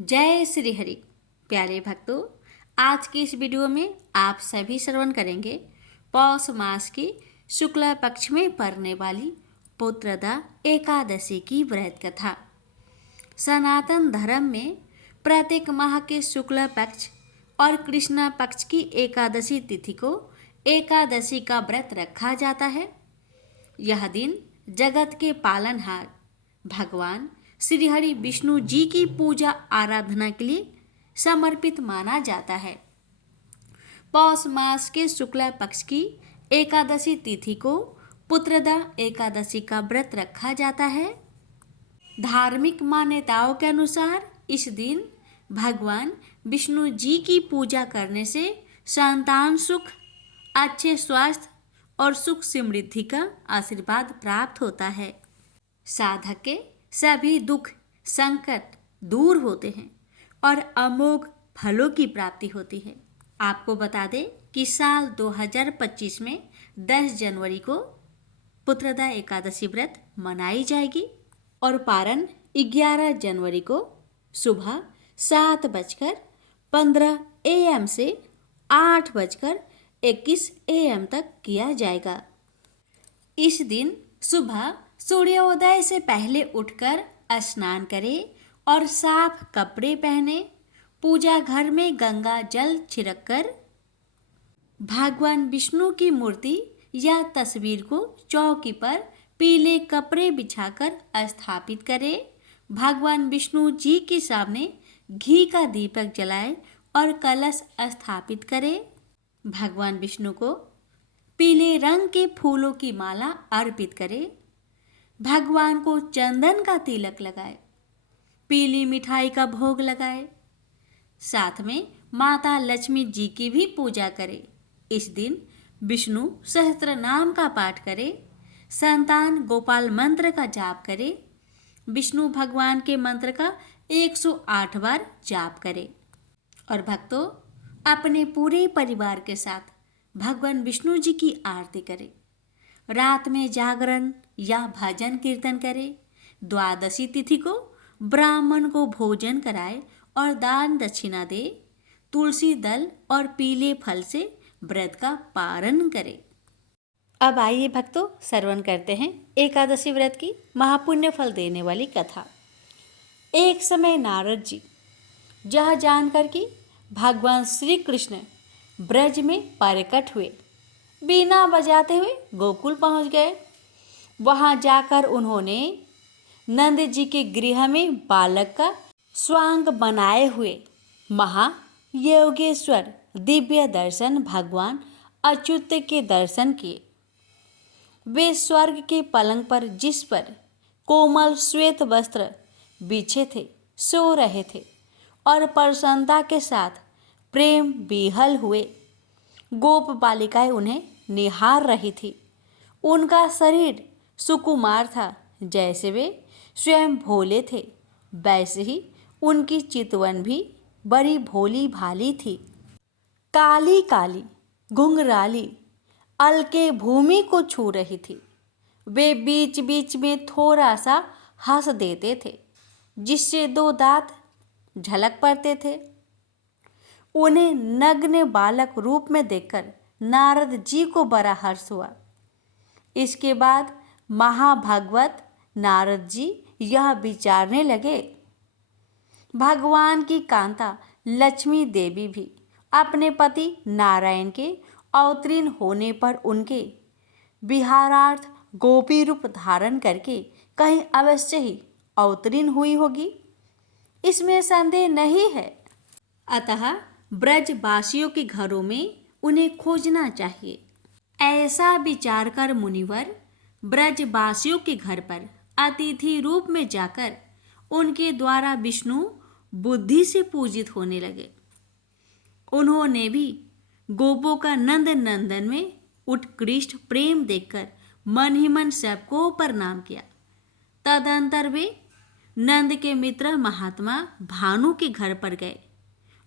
जय श्री हरि। प्यारे भक्तों, आज की इस वीडियो में आप सभी श्रवण करेंगे पौष मास की शुक्ल पक्ष में पड़ने वाली पुत्रदा एकादशी की व्रत कथा। सनातन धर्म में प्रत्येक माह के शुक्ल पक्ष और कृष्ण पक्ष की एकादशी तिथि को एकादशी का व्रत रखा जाता है। यह दिन जगत के पालनहार भगवान श्री हरि विष्णु जी की पूजा आराधना के लिए समर्पित माना जाता है। पौष मास के शुक्ल पक्ष की एकादशी तिथि को पुत्रदा एकादशी का व्रत रखा जाता है। धार्मिक मान्यताओं के अनुसार इस दिन भगवान विष्णु जी की पूजा करने से संतान सुख, अच्छे स्वास्थ्य और सुख समृद्धि का आशीर्वाद प्राप्त होता है। साधक के सभी दुख संकट दूर होते हैं और अमोघ फलों की प्राप्ति होती है। आपको बता दें कि साल 2025 में 10 जनवरी को पुत्रदा एकादशी व्रत मनाई जाएगी और पारण 11 जनवरी को सुबह 7:15 AM से 8:21 AM तक किया जाएगा। इस दिन सुबह सूर्योदय से पहले उठकर स्नान करें और साफ कपड़े पहने। पूजा घर में गंगा जल छिड़ककर भगवान विष्णु की मूर्ति या तस्वीर को चौकी पर पीले कपड़े बिछाकर स्थापित करें। भगवान विष्णु जी के सामने घी का दीपक जलाएं और कलश स्थापित करें। भगवान विष्णु को पीले रंग के फूलों की माला अर्पित करें। भगवान को चंदन का तिलक लगाए, पीली मिठाई का भोग लगाए। साथ में माता लक्ष्मी जी की भी पूजा करें। इस दिन विष्णु सहस्त्र नाम का पाठ करें, संतान गोपाल मंत्र का जाप करें, विष्णु भगवान के मंत्र का 108 बार जाप करें और भक्तों अपने पूरे परिवार के साथ भगवान विष्णु जी की आरती करें। रात में जागरण या भजन कीर्तन करें। द्वादशी तिथि को ब्राह्मण को भोजन कराए और दान दक्षिणा दे। तुलसी दल और पीले फल से व्रत का पारण करें। अब आइए भक्तों श्रवण करते हैं एकादशी व्रत की महापुण्य फल देने वाली कथा। एक समय नारद जी यह जानकर कि भगवान श्री कृष्ण ब्रज में प्रकट हुए, बीना बजाते हुए गोकुल पहुंच गए। वहां जाकर उन्होंने नंद जी के गृह में बालक का स्वांग बनाए हुए महायोगेश्वर दिव्य दर्शन भगवान अच्युत के दर्शन किए। वे स्वर्ग के पलंग पर जिस पर कोमल श्वेत वस्त्र बिछे थे सो रहे थे और प्रसन्नता के साथ प्रेम विहल हुए। गोप बालिकाएं उन्हें निहार रही थी। उनका शरीर सुकुमार था, जैसे वे स्वयं भोले थे वैसे ही उनकी चितवन भी बड़ी भोली भाली थी। काली काली घुंघराली अलके भूमि को छू रही थी। वे बीच बीच में थोड़ा सा हंस देते थे जिससे 2 दांत झलक पड़ते थे। उन्हें नग्न बालक रूप में देखकर नारद जी को बड़ा हर्ष हुआ। इसके बाद महाभागवत नारद जी यह विचारने लगे, भगवान की कांता लक्ष्मी देवी भी अपने पति नारायण के अवतीर्ण होने पर उनके विहारार्थ गोपी रूप धारण करके कहीं अवश्य ही अवतीर्ण हुई होगी, इसमें संदेह नहीं है। अतः ब्रजवासियों के घरों में उन्हें खोजना चाहिए। ऐसा विचार कर मुनिवर ब्रजवासियों के घर पर अतिथि रूप में जाकर उनके द्वारा विष्णु बुद्धि से पूजित होने लगे। उन्होंने भी गोपों का नंद नंदन में उत्कृष्ट प्रेम देखकर मन ही मन सबको प्रणाम किया। तदंतर वे नंद के मित्र महात्मा भानु के घर पर गए।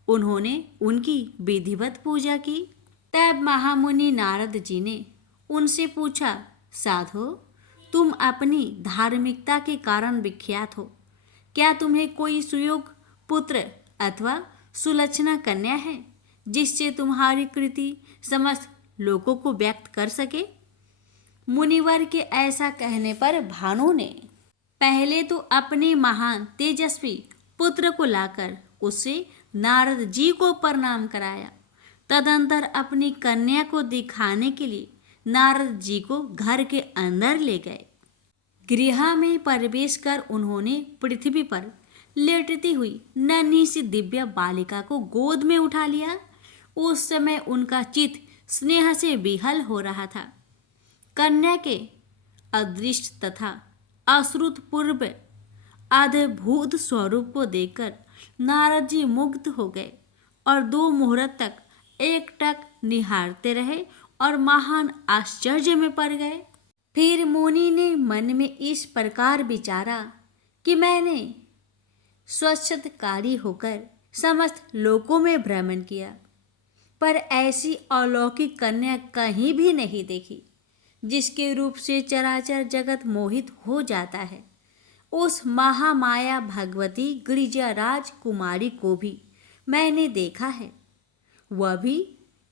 उन्होंने उनकी विधिवत पूजा की। तब महामुनि नारद जी ने उनसे पूछा, साधो, तुम अपनी धार्मिकता के कारण विख्यात हो, क्या तुम्हें कोई सुयोग पुत्र अथवा सुलक्षणा कन्या है, जिससे तुम्हारी कृति समस्त लोगों को व्यक्त कर सके। मुनिवर के ऐसा कहने पर भानु ने पहले तो अपने महान तेजस्वी पुत्र को लाकर उससे नारद जी को प्रणाम कराया। तदंतर अपनी कन्या को दिखाने के लिए नारद जी को घर के अंदर ले गए। गृह में प्रवेश कर उन्होंने पृथ्वी पर लेटती हुई नन्ही सी दिव्य बालिका को गोद में उठा लिया। उस समय उनका चित्त स्नेह से विहल हो रहा था। कन्या के अदृष्ट तथा अश्रुतपूर्व अद्भुत स्वरूप को देखकर नारद जी मुग्ध हो गए और 2 मुहूर्त तक एकटक निहारते रहे और महान आश्चर्य में पड़ गए। फिर मुनि ने मन में इस प्रकार विचारा कि मैंने स्वच्छतकारी होकर समस्त लोकों में भ्रमण किया, पर ऐसी अलौकिक कन्या कहीं भी नहीं देखी जिसके रूप से चराचर जगत मोहित हो जाता है। उस महामाया भगवती गिरिजाराज कुमारी को भी मैंने देखा है, वह भी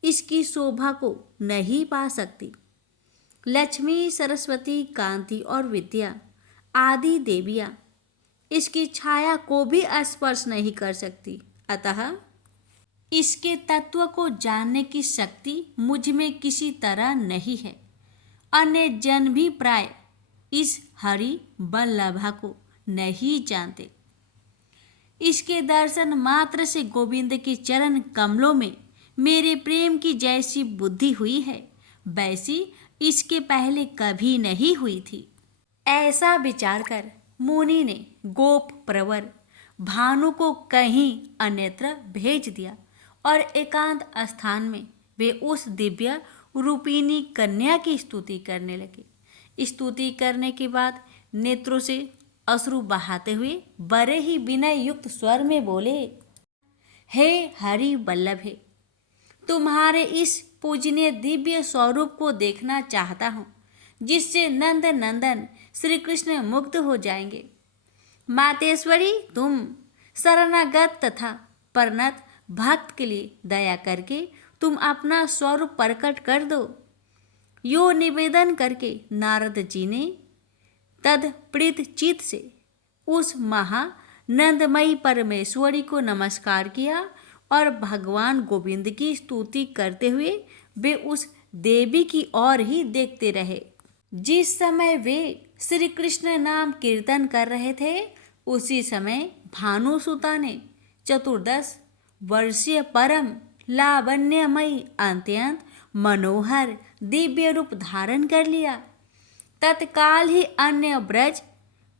इसकी शोभा को नहीं पा सकती। लक्ष्मी, सरस्वती, कांति और विद्या आदि देवियां इसकी छाया को भी स्पर्श नहीं कर सकती। अतः इसके तत्व को जानने की शक्ति मुझ में किसी तरह नहीं है। अन्य जन भी प्राय इस हरि वल्लभा को नहीं जानते। इसके दर्शन मात्र से गोविंद के चरण कमलों में मेरे प्रेम की जैसी बुद्धि हुई है, वैसी इसके पहले कभी नहीं हुई थी। ऐसा विचार कर मुनि ने गोप प्रवर भानु को कहीं अन्यत्र भेज दिया और एकांत स्थान में वे उस दिव्य रूपिणी कन्या की स्तुति करने लगे। स्तुति करने के बाद नेत्रों से अश्रु बहाते हुए बड़े ही विनय युक्त स्वर में बोले, हे हरि वल्लभे, तुम्हारे इस पूजनीय दिव्य स्वरूप को देखना चाहता हूँ, जिससे नंद नंदन श्री कृष्ण मुग्ध हो जाएंगे। मातेश्वरी, तुम शरणागत तथा परनत भक्त के लिए दया करके तुम अपना स्वरूप प्रकट कर दो। यो निवेदन करके नारद जी ने तदप्रीत चित्त से उस महानंदमयी परमेश्वरी को नमस्कार किया और भगवान गोविंद की स्तुति करते हुए वे उस देवी की ओर ही देखते रहे। जिस समय वे श्री कृष्ण नाम कीर्तन कर रहे थे, उसी समय भानुसुता ने 14 वर्षीय परम लावण्यमयी अत्यंत मनोहर दिव्य रूप धारण कर लिया। तत्काल ही अन्य ब्रज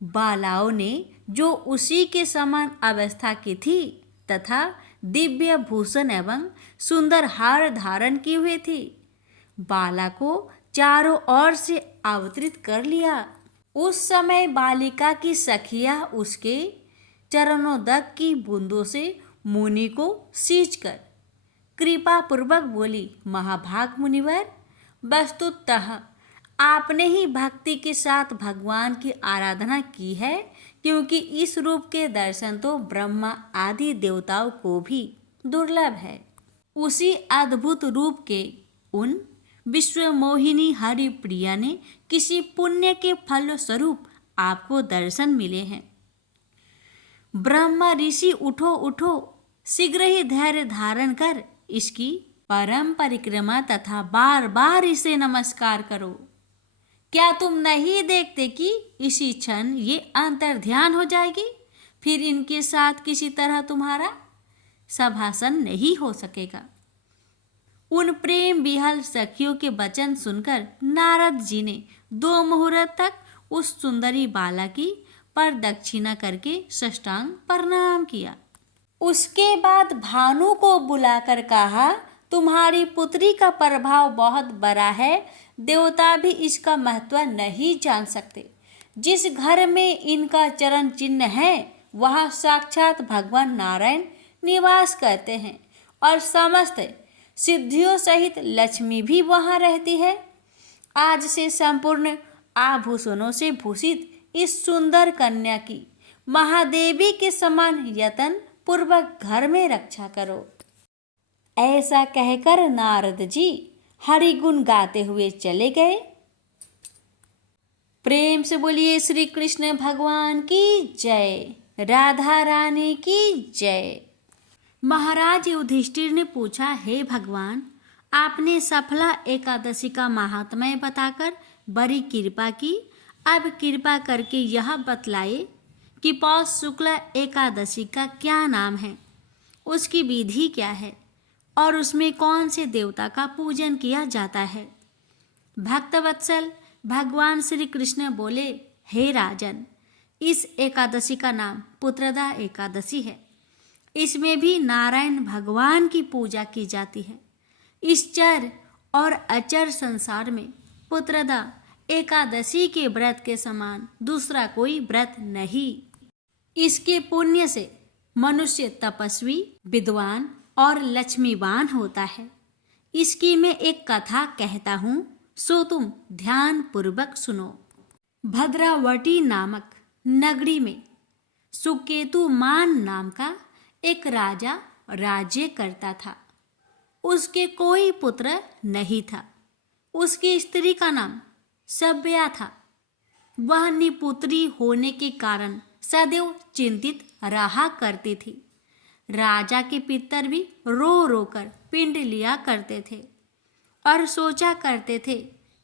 बालाओं ने, जो उसी के समान अवस्था की थी तथा दिव्य भूषण एवं सुंदर हार धारण की हुई थी, बाला को चारों ओर से आवृत कर लिया। उस समय बालिका की सखिया उसके चरणोदक की बूंदों से मुनि को सींचकर कृपा पूर्वक बोली, महाभाग मुनिवर, वस्तुतः आपने ही भक्ति के साथ भगवान की आराधना की है, क्योंकि इस रूप के दर्शन तो ब्रह्मा आदि देवताओं को भी दुर्लभ है। उसी अद्भुत रूप के उन विश्वमोहिनी हरि प्रिया ने किसी पुण्य के फल स्वरूप आपको दर्शन मिले हैं। ब्रह्मा ऋषि, उठो उठो, शीघ्र ही धैर्य धारण कर इसकी परम परिक्रमा तथा बार बार इसे नमस्कार करो। क्या तुम नहीं देखते कि इसी क्षण ये अंतर्ध्यान हो जाएगी, फिर इनके साथ किसी तरह तुम्हारा सभासन नहीं हो सकेगा। उन प्रेम विहल सखियों के वचन सुनकर नारद जी ने 2 मुहूर्त तक उस सुंदरी बाला की प्रदक्षिणा करके साष्टांग प्रणाम किया। उसके बाद भानु को बुलाकर कहा, तुम्हारी पुत्री का प्रभाव बहुत बड़ा है, देवता भी इसका महत्व नहीं जान सकते। जिस घर में इनका चरण चिन्ह है, वहाँ साक्षात भगवान नारायण निवास करते हैं और समस्त सिद्धियों सहित लक्ष्मी भी वहाँ रहती है। आज से संपूर्ण आभूषणों से भूषित इस सुंदर कन्या की महादेवी के समान यतन पूर्वक घर में रक्षा करो। ऐसा कहकर नारद जी हरि गुण गाते हुए चले गए। प्रेम से बोलिए श्री कृष्ण भगवान की जय, राधा रानी की जय। महाराज युधिष्ठिर ने पूछा, हे भगवान, आपने सफला एकादशी का महात्म्य बताकर बड़ी कृपा की। अब कृपा करके यह बतलाए कि पौष शुक्ल एकादशी का क्या नाम है, उसकी विधि क्या है और उसमें कौन से देवता का पूजन किया जाता है। भक्तवत्सल भगवान श्री कृष्ण बोले, हे राजन, इस एकादशी का नाम पुत्रदा एकादशी है। इसमें भी नारायण भगवान की पूजा की जाती है। इस चर और अचर संसार में पुत्रदा एकादशी के व्रत के समान दूसरा कोई व्रत नहीं। इसके पुण्य से मनुष्य तपस्वी, विद्वान और लक्ष्मीवान होता है। इसकी मैं एक कथा कहता हूँ, सो तुम ध्यान पूर्वक सुनो। भद्रावती नामक नगरी में सुकेतु मान नाम का एक राजा राज्य करता था। उसके कोई पुत्र नहीं था। उसकी स्त्री का नाम सभ्या था। वह निपुत्री होने के कारण सदैव चिंतित रहा करती थी। राजा के पितर भी रो रो कर पिंड लिया करते थे और सोचा करते थे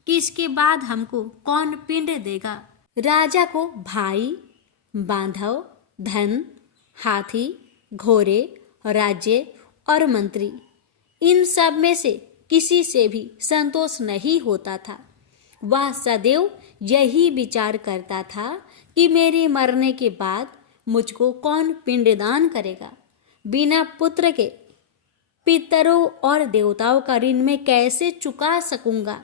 कि इसके बाद हमको कौन पिंड देगा। राजा को भाई, बांधव, धन, हाथी, घोड़े, राज्य और मंत्री, इन सब में से किसी से भी संतोष नहीं होता था। वह सदैव यही विचार करता था कि मेरे मरने के बाद मुझको कौन पिंडदान करेगा। बिना पुत्र के पितरों और देवताओं का ऋण मैं कैसे चुका सकूंगा।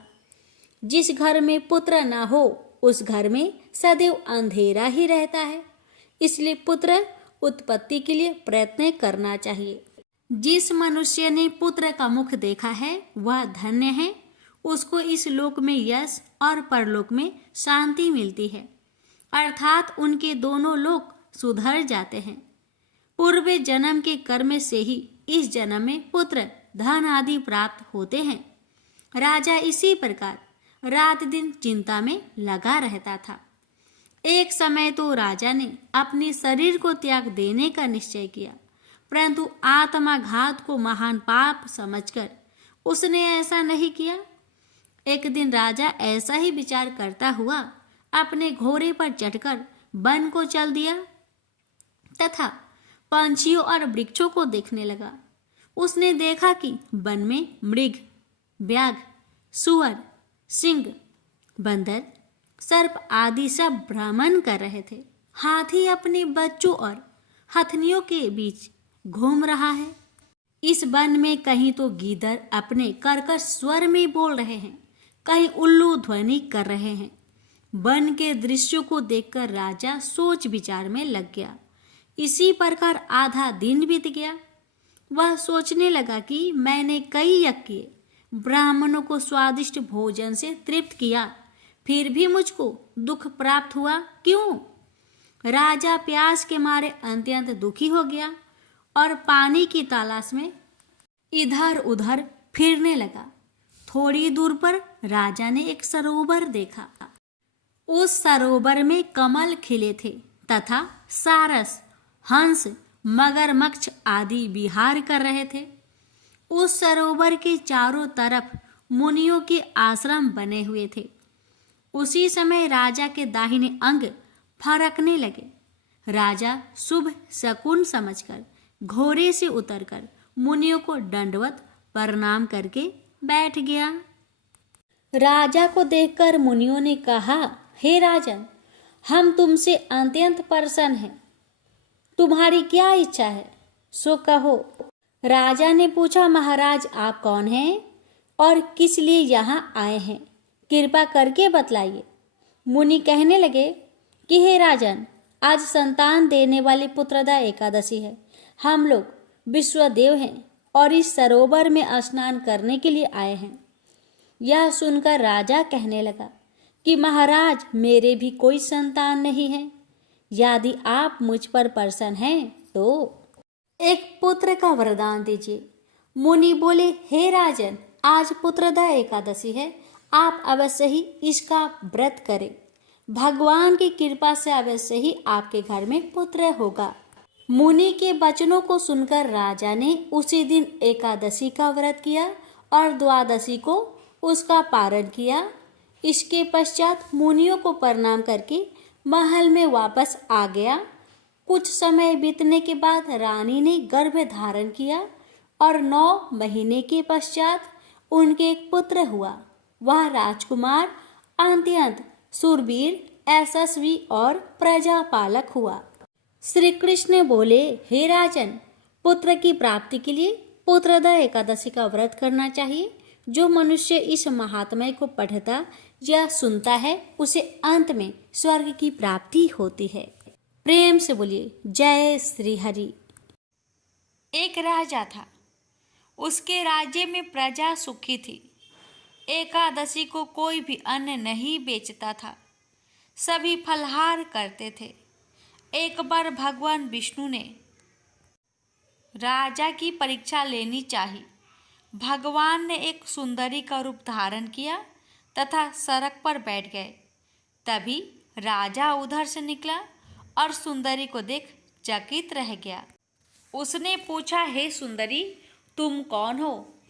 जिस घर में पुत्र न हो उस घर में सदैव अंधेरा ही रहता है। इसलिए पुत्र उत्पत्ति के लिए प्रयत्न करना चाहिए। जिस मनुष्य ने पुत्र का मुख देखा है वह धन्य है। उसको इस लोक में यश और परलोक में शांति मिलती है, अर्थात उनके दोनों लोक सुधर जाते हैं। पूर्व जन्म के कर्म से ही इस जन्म में पुत्र, धन आदि प्राप्त होते हैं। राजा इसी प्रकार रात दिन चिंता में लगा रहता था। एक समय तो राजा ने अपने शरीर को त्याग देने का निश्चय किया, परंतु आत्माघात को महान पाप समझकर उसने ऐसा नहीं किया। एक दिन राजा ऐसा ही विचार करता हुआ अपने घोड़े पर चढ़कर वन को चल दिया तथा पंछियों और वृक्षों को देखने लगा। उसने देखा कि वन में मृग, व्याघ, सुअर, सिंह, बंदर, सर्प आदि सब भ्रमण कर रहे थे। हाथी अपने बच्चों और हथनियों के बीच घूम रहा है। इस वन में कहीं तो गीदड़ अपने कर्कश स्वर में बोल रहे हैं, कहीं उल्लू ध्वनि कर रहे हैं। वन के दृश्यों को देखकर राजा सोच विचार में लग गया। इसी प्रकार आधा दिन बीत गया। वह सोचने लगा कि मैंने कई यज्ञ किए, ब्राह्मणों को स्वादिष्ट भोजन से तृप्त किया, फिर भी मुझको दुख प्राप्त हुआ क्यों? राजा प्यास के मारे अत्यंत दुखी हो गया और पानी की तलाश में इधर उधर फिरने लगा। थोड़ी दूर पर राजा ने एक सरोवर देखा। उस सरोवर में कमल खिले थे तथा सारस, हंस, मगरमच्छ आदि विहार कर रहे थे। उस सरोवर के चारों तरफ मुनियों के आश्रम बने हुए थे। उसी समय राजा के दाहिने अंग फरकने लगे। राजा शुभ शकुन समझकर घोड़े से उतरकर मुनियों को दंडवत प्रणाम करके बैठ गया। राजा को देखकर मुनियों ने कहा, हे राजन, हम तुमसे अत्यंत प्रसन्न हैं। तुम्हारी क्या इच्छा है सो कहो। राजा ने पूछा, महाराज आप कौन हैं और किस लिए यहाँ आए हैं, कृपा करके बतलाइए। मुनि कहने लगे कि हे राजन, आज संतान देने वाली पुत्रदा एकादशी है। हम लोग विश्वदेव हैं और इस सरोवर में स्नान करने के लिए आए हैं। यह सुनकर राजा कहने लगा कि महाराज मेरे भी कोई संतान नहीं है। यदि आप मुझ पर प्रसन्न हैं तो एक पुत्र का वरदान दीजिए। मुनि बोले, हे राजन, आज पुत्रदा एकादशी है, आप अवश्य ही इसका व्रत करें। भगवान की कृपा से अवश्य ही आपके घर में पुत्र होगा। मुनि के वचनों को सुनकर राजा ने उसी दिन एकादशी का व्रत किया और द्वादशी को उसका पारण किया। इसके पश्चात मुनियों को प्रणाम करके महल में वापस आ गया। कुछ समय बीतने के बाद रानी ने गर्भ धारण किया और 9 महीने के पश्चात उनके एक पुत्र हुआ। वह राजकुमार अत्यंत शूरवीर, यशस्वी और प्रजापालक हुआ। श्री कृष्ण बोले, हे राजन, पुत्र की प्राप्ति के लिए पुत्रदा एकादशी का व्रत करना चाहिए। जो मनुष्य इस महात्म्य को पढ़ता या सुनता है उसे अंत में स्वर्ग की प्राप्ति होती है। प्रेम से बोलिए जय श्री हरि। एक राजा था, उसके राज्य में प्रजा सुखी थी। एकादशी को कोई भी अन्न नहीं बेचता था, सभी फलाहार करते थे। एक बार भगवान विष्णु ने राजा की परीक्षा लेनी चाहिए। भगवान ने एक सुंदरी का रूप धारण किया तथा सड़क पर बैठ गए। तभी राजा उधर से निकला और सुंदरी को देख चकित रह गया। उसने पूछा, हे सुंदरी, तुम कौन हो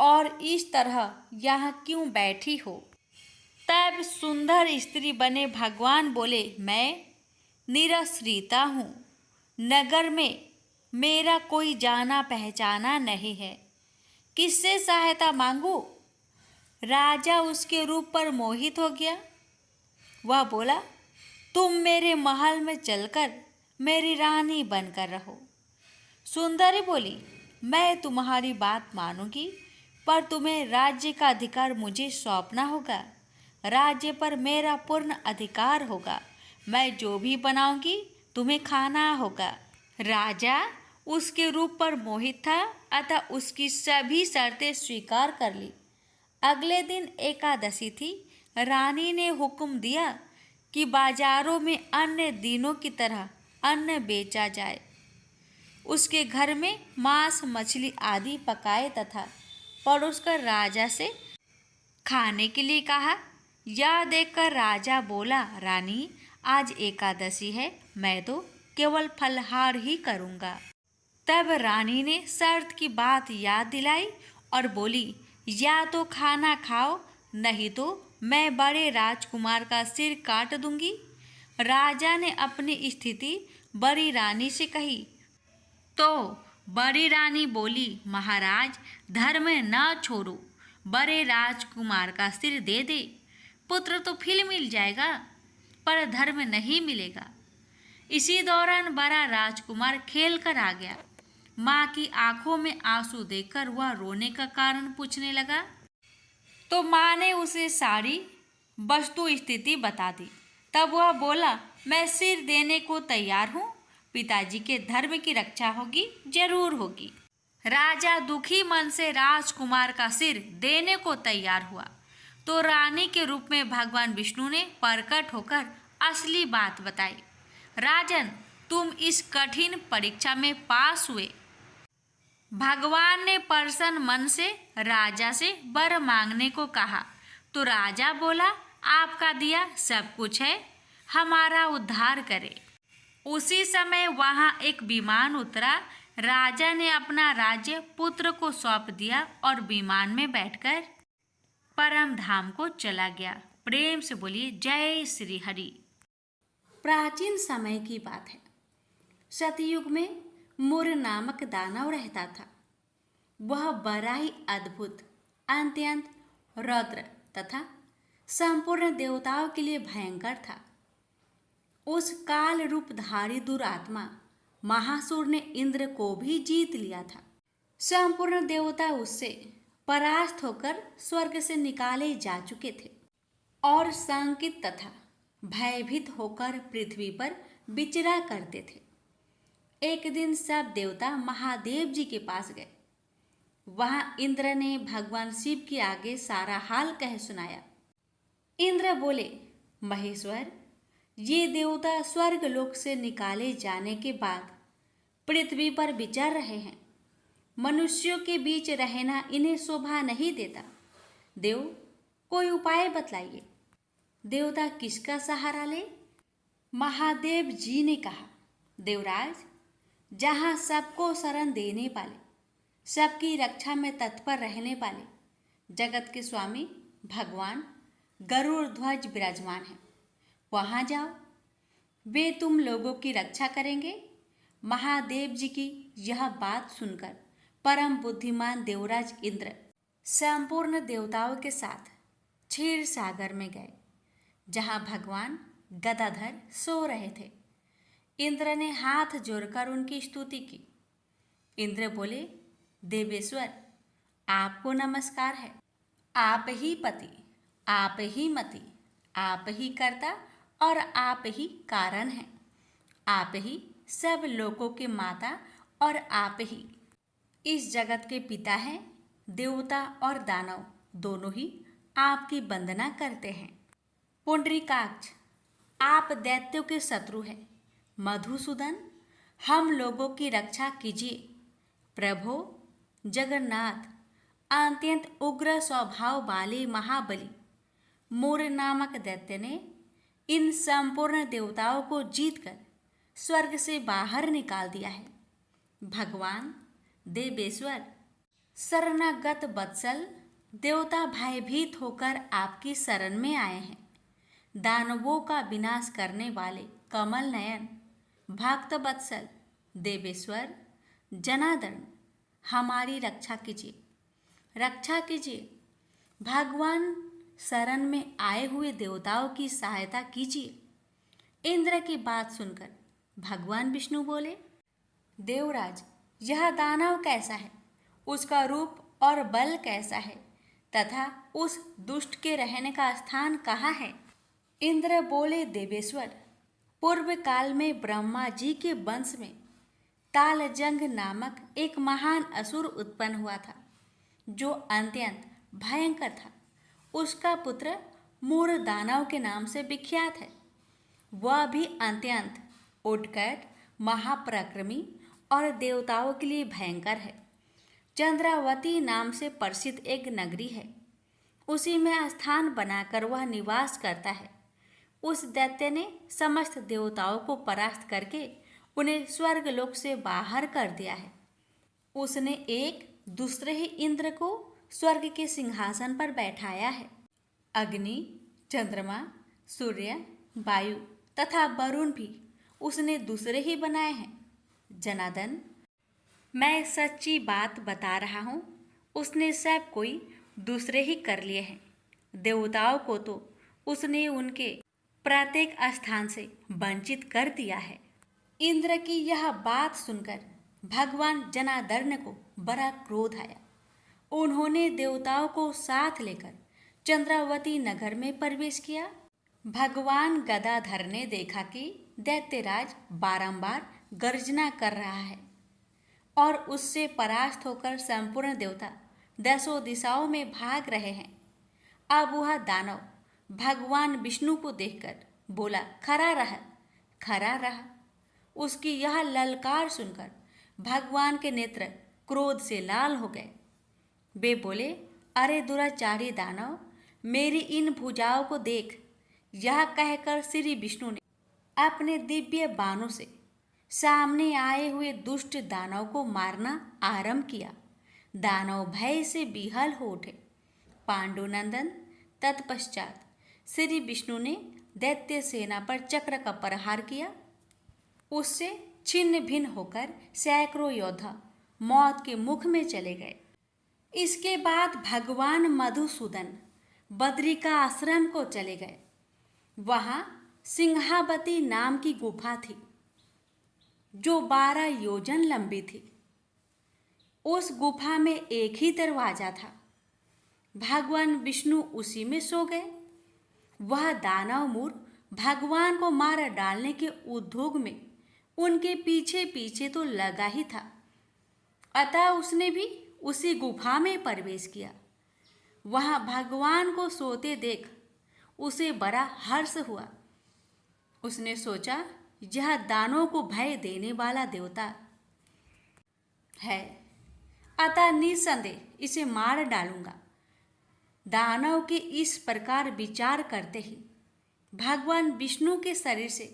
और इस तरह यहाँ क्यों बैठी हो? तब सुंदर स्त्री बने भगवान बोले, मैं निराश्रिता हूँ। नगर में मेरा कोई जाना पहचाना नहीं है, किससे सहायता मांगू? राजा उसके रूप पर मोहित हो गया। वह बोला, तुम मेरे महल में चलकर मेरी रानी बनकर रहो। सुंदरी बोली, मैं तुम्हारी बात मानूंगी, पर तुम्हें राज्य का अधिकार मुझे सौंपना होगा। राज्य पर मेरा पूर्ण अधिकार होगा। मैं जो भी बनाऊंगी तुम्हें खाना होगा। राजा उसके रूप पर मोहित था, अतः उसकी सभी शर्तें स्वीकार कर ली। अगले दिन एकादशी थी। रानी ने हुक्म दिया कि बाजारों में अन्य दिनों की तरह अन्न बेचा जाए। उसके घर में मांस मछली आदि पकाए तथा परोसकर राजा से खाने के लिए कहा। यह देखकर राजा बोला, रानी, आज एकादशी है, मैं तो केवल फलहार ही करूँगा। तब रानी ने शर्त की बात याद दिलाई और बोली, या तो खाना खाओ, नहीं तो मैं बड़े राजकुमार का सिर काट दूंगी। राजा ने अपनी स्थिति बड़ी रानी से कही तो बड़ी रानी बोली, महाराज, धर्म न छोड़ो, बड़े राजकुमार का सिर दे दे। पुत्र तो फिर मिल जाएगा, पर धर्म नहीं मिलेगा। इसी दौरान बड़ा राजकुमार खेल कर आ गया। माँ की आंखों में आंसू देखकर वह रोने का कारण पूछने लगा, तो माँ ने उसे सारी वस्तु स्थिति बता दी। तब वह बोला, मैं सिर देने को तैयार हूँ, पिताजी के धर्म की रक्षा होगी, जरूर होगी। राजा दुखी मन से राजकुमार का सिर देने को तैयार हुआ तो रानी के रूप में भगवान विष्णु ने प्रकट होकर असली बात बताई। राजन, तुम इस कठिन परीक्षा में पास हुए। भगवान ने प्रसन्न मन से राजा से वर मांगने को कहा तो राजा बोला, आपका दिया सब कुछ है, हमारा उद्धार करे। उसी समय वहां एक विमान उतरा। राजा ने अपना राज्य पुत्र को सौंप दिया और विमान में बैठकर परम धाम को चला गया। प्रेम से बोलिए जय श्री हरि। प्राचीन समय की बात है। सतयुग में मुर नामक दानव रहता था। वह बड़ा ही अद्भुत, अत्यंत रौद्र तथा संपूर्ण देवताओं के लिए भयंकर था। उस काल रूपधारी दुरात्मा महासुर ने इंद्र को भी जीत लिया था। संपूर्ण देवता उससे परास्त होकर स्वर्ग से निकाले जा चुके थे और शंकित तथा भयभीत होकर पृथ्वी पर विचरा करते थे। एक दिन सब देवता महादेव जी के पास गए। वहां इंद्र ने भगवान शिव के आगे सारा हाल कह सुनाया। इंद्र बोले, महेश्वर, ये देवता स्वर्ग लोक से निकाले जाने के बाद पृथ्वी पर विचर रहे हैं। मनुष्यों के बीच रहना इन्हें शोभा नहीं देता। देव, कोई उपाय बतलाइए। देवता किसका सहारा ले? महादेव जी ने कहा, देवराज, जहाँ सबको शरण देने वाले, सबकी रक्षा में तत्पर रहने वाले जगत के स्वामी भगवान गरुड़ ध्वज विराजमान हैं, वहाँ जाओ, वे तुम लोगों की रक्षा करेंगे। महादेव जी की यह बात सुनकर परम बुद्धिमान देवराज इंद्र संपूर्ण देवताओं के साथ क्षीर सागर में गए, जहाँ भगवान गदाधर सो रहे थे। इंद्र ने हाथ जोड़कर उनकी स्तुति की। इंद्र बोले, देवेश्वर, आपको नमस्कार है। आप ही पति, आप ही मति, आप ही कर्ता और आप ही कारण हैं। आप ही सब लोगों के माता और आप ही इस जगत के पिता हैं। देवता और दानव दोनों ही आपकी वंदना करते हैं। पुंडरीकाक्ष, आप दैत्यों के शत्रु हैं। मधुसूदन, हम लोगों की रक्षा कीजिए। प्रभो जगन्नाथ, अत्यंत उग्र स्वभाव वाले महाबली मूर नामक दैत्य ने इन संपूर्ण देवताओं को जीतकर स्वर्ग से बाहर निकाल दिया है। भगवान देवेश्वर, शरणागत वत्सल देवता भयभीत होकर आपकी शरण में आए हैं। दानवों का विनाश करने वाले कमल नयन भक्त वत्सल देवेश्वर जनार्दन, हमारी रक्षा कीजिए, रक्षा कीजिए। भगवान शरण में आए हुए देवताओं की सहायता कीजिए। इंद्र की बात सुनकर भगवान विष्णु बोले, देवराज, यह दानव कैसा है, उसका रूप और बल कैसा है, तथा उस दुष्ट के रहने का स्थान कहाँ है? इंद्र बोले, देवेश्वर, पूर्व काल में ब्रह्मा जी के वंश में तालजंग नामक एक महान असुर उत्पन्न हुआ था, जो अत्यंत भयंकर था। उसका पुत्र मूर दानव के नाम से विख्यात है। वह भी अत्यंत उत्कट, महापराक्रमी और देवताओं के लिए भयंकर है। चंद्रावती नाम से प्रसिद्ध एक नगरी है, उसी में स्थान बनाकर वह निवास करता है। उस दैत्य ने समस्त देवताओं को परास्त करके उन्हें स्वर्गलोक से बाहर कर दिया है। उसने एक दूसरे ही इंद्र को स्वर्ग के सिंहासन पर बैठाया है। अग्नि, चंद्रमा, सूर्य, वायु तथा वरुण भी उसने दूसरे ही बनाए हैं। जनार्दन, मैं सच्ची बात बता रहा हूँ, उसने सब कोई दूसरे ही कर लिए हैं। देवताओं को तो उसने उनके प्रत्येक स्थान से वंचित कर दिया है। इंद्र की यह बात सुनकर भगवान जनार्दन को बड़ा क्रोध आया। उन्होंने देवताओं को साथ लेकर चंद्रावती नगर में प्रवेश किया। भगवान गदाधर ने देखा कि दैत्यराज बारंबार गर्जना कर रहा है और उससे परास्त होकर संपूर्ण देवता दसों दिशाओं में भाग रहे हैं। अब वह दानव भगवान विष्णु को देखकर बोला, खड़ा रह, खड़ा रहा। उसकी यह ललकार सुनकर भगवान के नेत्र क्रोध से लाल हो गए। वे बोले, अरे दुराचारी दानव, मेरी इन भुजाओं को देख। यह कहकर श्री विष्णु ने अपने दिव्य बाणों से सामने आए हुए दुष्ट दानव को मारना आरंभ किया। दानव भय से विहल हो उठे। पांडुनंदन, तत्पश्चात श्री विष्णु ने दैत्य सेना पर चक्र का प्रहार किया। उससे छिन्न भिन्न होकर सैकड़ों योद्धा मौत के मुख में चले गए। इसके बाद भगवान मधुसूदन बद्री का आश्रम को चले गए। वहाँ सिंहावती नाम की गुफा थी, जो 12 योजन लंबी थी। उस गुफा में एक ही दरवाजा था। भगवान विष्णु उसी में सो गए। वह दानव मूर भगवान को मार डालने के उद्योग में उनके पीछे पीछे तो लगा ही था। अतः उसने भी उसी गुफा में प्रवेश किया। वहाँ भगवान को सोते देख उसे बड़ा हर्ष हुआ। उसने सोचा, यह दानों को भय देने वाला देवता है, अतः निसंदेह इसे मार डालूंगा। दानव के इस प्रकार विचार करते ही भगवान विष्णु के शरीर से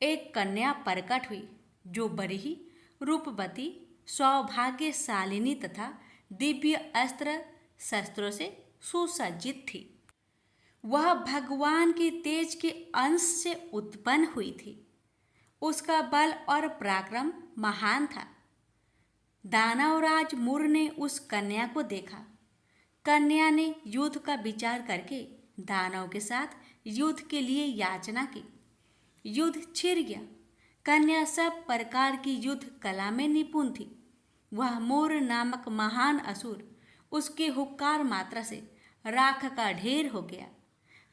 एक कन्या प्रकट हुई, जो बड़ी ही रूपवती, सौभाग्यशालिनी तथा दिव्य अस्त्र शस्त्रों से सुसज्जित थी। वह भगवान के तेज के अंश से उत्पन्न हुई थी। उसका बल और पराक्रम महान था। दानवराज मुर ने उस कन्या को देखा। कन्या ने युद्ध का विचार करके दानव के साथ युद्ध के लिए याचना की। युद्ध छिड़ गया। कन्या सब प्रकार की युद्ध कला में निपुण थी। वह मोर नामक महान असुर उसके हुक्कार मात्रा से राख का ढेर हो गया।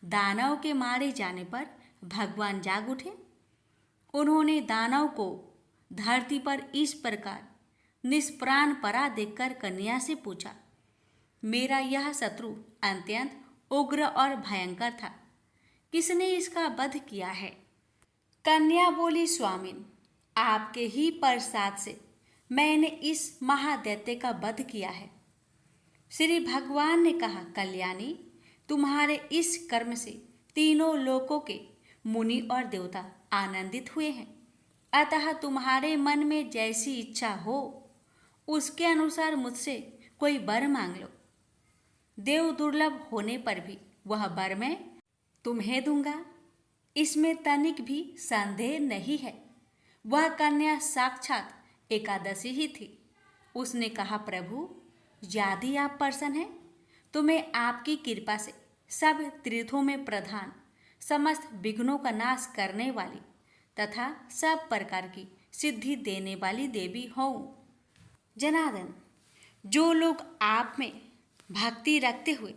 दानव के मारे जाने पर भगवान जाग उठे। उन्होंने दानव को धरती पर इस प्रकार निष्प्राण पड़ा देखकर कन्या से पूछा, मेरा यह शत्रु अत्यंत उग्र और भयंकर था, किसने इसका वध किया है? कन्या बोली, स्वामिन, आपके ही प्रसाद से मैंने इस महादैत्य का वध किया है। श्री भगवान ने कहा, कल्याणी, तुम्हारे इस कर्म से तीनों लोकों के मुनि और देवता आनंदित हुए हैं। अतः तुम्हारे मन में जैसी इच्छा हो उसके अनुसार मुझसे कोई वर मांग लो। देव दुर्लभ होने पर भी वह वर मैं तुम्हें दूंगा, इसमें तनिक भी संदेह नहीं है। वह कन्या साक्षात एकादशी ही थी। उसने कहा, प्रभु, यदि आप प्रसन्न हैं तो मैं आपकी कृपा से सब तीर्थों में प्रधान, समस्त विघ्नों का नाश करने वाली तथा सब प्रकार की सिद्धि देने वाली देवी हूँ। जनार्दन, जो लोग आप में भक्ति रखते हुए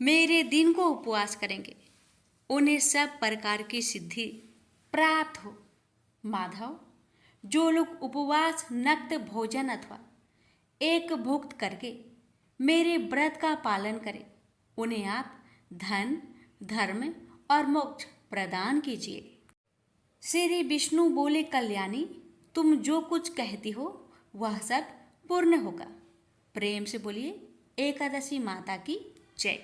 मेरे दिन को उपवास करेंगे उन्हें सब प्रकार की सिद्धि प्राप्त हो। माधव, जो लोग उपवास, नक्त भोजन अथवा एक भुक्त करके मेरे व्रत का पालन करें उन्हें आप धन, धर्म और मोक्ष प्रदान कीजिए। श्री विष्णु बोले, कल्याणी, तुम जो कुछ कहती हो वह सब पूर्ण होगा। प्रेम से बोलिए, एकादशी माता की जय।